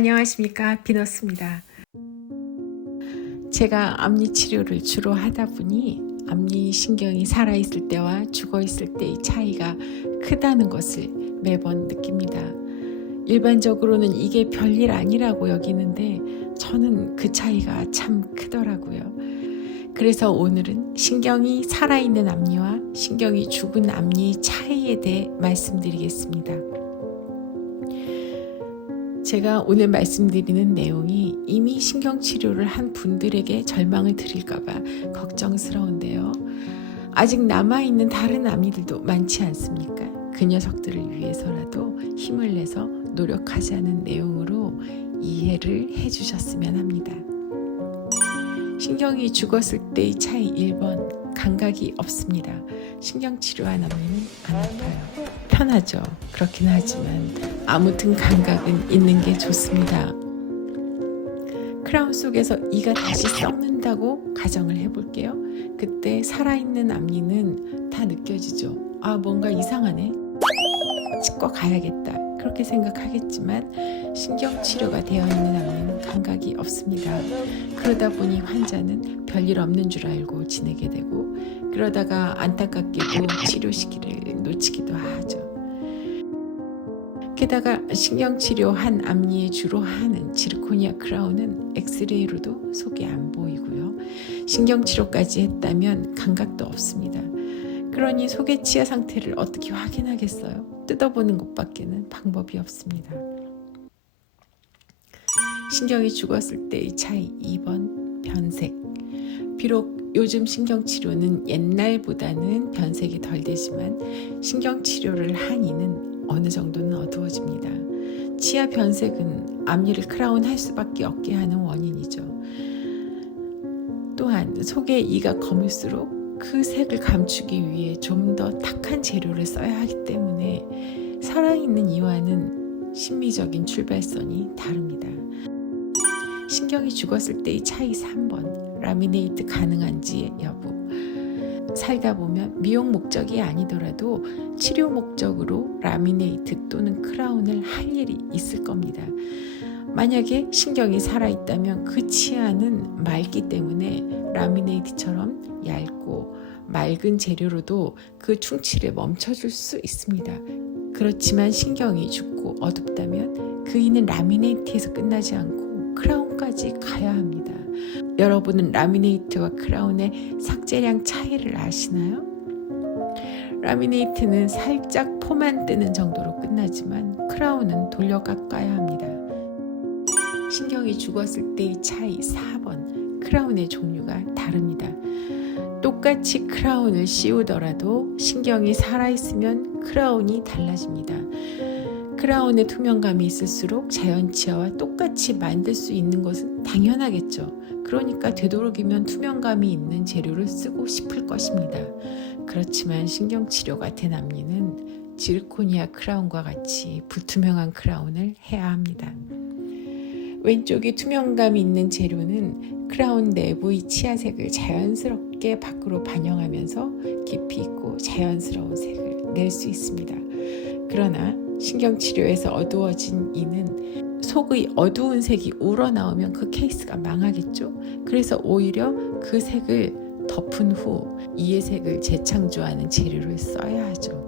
안녕하십니까, 비너스입니다. 제가 앞니 치료를 주로 하다 보니 앞니 신경이 살아있을 때와 죽어있을 때의 차이가 크다는 것을 매번 느낍니다. 일반적으로는 이게 별일 아니라고 여기는데 저는 그 차이가 참 크더라고요. 그래서 오늘은 신경이 살아있는 앞니와 신경이 죽은 앞니의 차이에 대해 말씀드리겠습니다. 제가 오늘 말씀드리는 내용이 이미 신경치료를 한 분들에게 절망을 드릴까봐 걱정스러운데요. 아직 남아있는 다른 앞니들도 많지 않습니까? 그 녀석들을 위해서라도 힘을 내서 노력하자는 내용으로 이해를 해주셨으면 합니다. 신경이 죽었을 때의 차이 1번, 감각이 없습니다. 신경치료한 앞니는 안 아파요. 편하죠. 그렇긴 하지만 아무튼 감각은 있는 게 좋습니다. 크라운 속에서 이가 다시 썩는다고 가정을 해볼게요. 그때 살아있는 앞니는 다 느껴지죠. 아, 뭔가 이상하네. 치과 가야겠다. 그렇게 생각하겠지만 신경치료가 되어 있는 앞니는 감각이 없습니다. 그러다 보니 환자는 별일 없는 줄 알고 지내게 되고, 그러다가 안타깝게도 치료 시기를 놓치기도 하죠. 게다가 신경치료한 앞니에 주로 하는 지르코니아 크라운은 엑스레이로도 속이 안 보이고요. 신경치료까지 했다면 감각도 없습니다. 그러니 속의 치아 상태를 어떻게 확인하겠어요? 뜯어보는 것밖에는 방법이 없습니다. 신경이 죽었을 때의 차이 2번, 변색. 비록 요즘 신경치료는 옛날보다는 변색이 덜 되지만 신경치료를 한 이는 어느 정도는 어두워집니다. 치아 변색은 앞니를 크라운할 수밖에 없게 하는 원인이죠. 또한 속의 이가 검을수록 그 색을 감추기 위해 좀 더 탁한 재료를 써야 하기 때문에 살아있는 이와는 심미적인 출발선이 다릅니다. 신경이 죽었을 때의 차이 3번, 라미네이트 가능한지의 여부. 살다 보면 미용 목적이 아니더라도 치료 목적으로 라미네이트 또는 크라운을 할 일이 있을 겁니다. 만약에 신경이 살아있다면 그 치아는 맑기 때문에 라미네이트처럼 얇고 맑은 재료로도 그 충치를 멈춰줄 수 있습니다. 그렇지만 신경이 죽고 어둡다면 그 이는 라미네이트에서 끝나지 않고 크라운까지 가야 합니다. 여러분은 라미네이트와 크라운의 삭제량 차이를 아시나요? 라미네이트는 살짝 포만 뜨는 정도로 끝나지만 크라운은 돌려 깎아야 합니다. 신경이 죽었을 때의 차이 4번, 크라운의 종류가 다릅니다. 똑같이 크라운을 씌우더라도 신경이 살아있으면 크라운이 달라집니다. 크라운에 투명감이 있을수록 자연치아와 똑같이 만들 수 있는 것은 당연하겠죠. 그러니까 되도록이면 투명감이 있는 재료를 쓰고 싶을 것입니다. 그렇지만 신경치료가 된 앞니는 지르코니아 크라운과 같이 불투명한 크라운을 해야 합니다. 왼쪽이 투명감이 있는 재료는 크라운 내부의 치아색을 자연스럽게 밖으로 반영하면서 깊이 있고 자연스러운 색을 낼 수 있습니다. 그러나 신경치료에서 어두워진 이는 속의 어두운 색이 우러나오면 그 케이스가 망하겠죠. 그래서 오히려 그 색을 덮은 후 이의 색을 재창조하는 재료를 써야 하죠.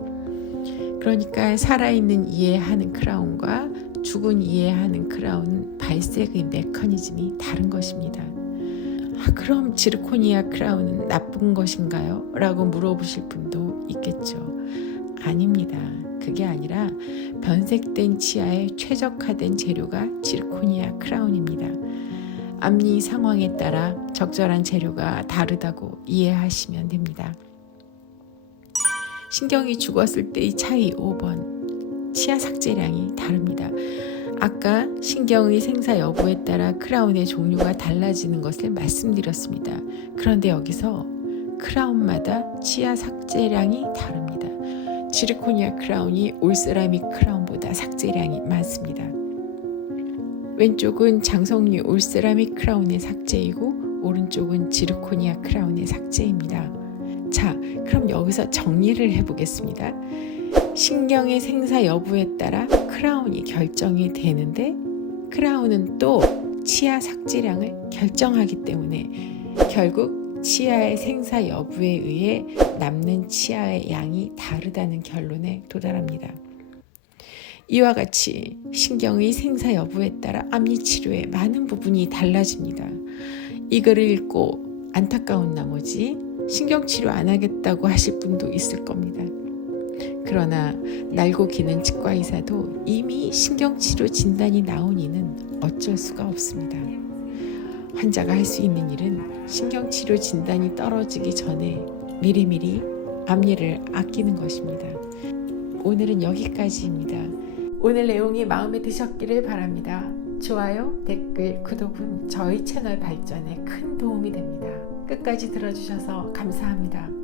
그러니까 살아있는 이해하는 크라운과 죽은 이해하는 크라운은 발색의 메커니즘이 다른 것입니다. 그럼 지르코니아 크라운은 나쁜 것인가요? 라고 물어보실 분도 있겠죠. 아닙니다. 그게 아니라 변색된 치아에 최적화된 재료가 지르코니아 크라운입니다. 앞니 상황에 따라 적절한 재료가 다르다고 이해하시면 됩니다. 신경이 죽었을 때의 차이 5번, 치아 삭제량이 다릅니다. 아까 신경의 생사 여부에 따라 크라운의 종류가 달라지는 것을 말씀드렸습니다. 그런데 여기서 크라운마다 치아 삭제량이 다릅니다. 지르코니아 크라운이 올세라믹 크라운보다 삭제량이 많습니다. 왼쪽은 장석류 올세라믹 크라운의 삭제이고 오른쪽은 지르코니아 크라운의 삭제입니다. 자, 그럼 여기서 정리를 해보겠습니다. 신경의 생사 여부에 따라 크라운이 결정이 되는데 크라운은 또 치아 삭제량을 결정하기 때문에 결국 치아의 생사 여부에 의해 남는 치아의 양이 다르다는 결론에 도달합니다. 이와 같이 신경의 생사 여부에 따라 앞니 치료의 많은 부분이 달라집니다. 이거를 읽고 안타까운 나머지 신경치료 안 하겠다고 하실 분도 있을 겁니다. 그러나 날고 기는 치과의사도 이미 신경치료 진단이 나온 이는 어쩔 수가 없습니다. 환자가 할 수 있는 일은 신경치료 진단이 떨어지기 전에 미리미리 앞니를 아끼는 것입니다. 오늘은 여기까지입니다. 오늘 내용이 마음에 드셨기를 바랍니다. 좋아요, 댓글, 구독은 저희 채널 발전에 큰 도움이 됩니다. 끝까지 들어주셔서 감사합니다.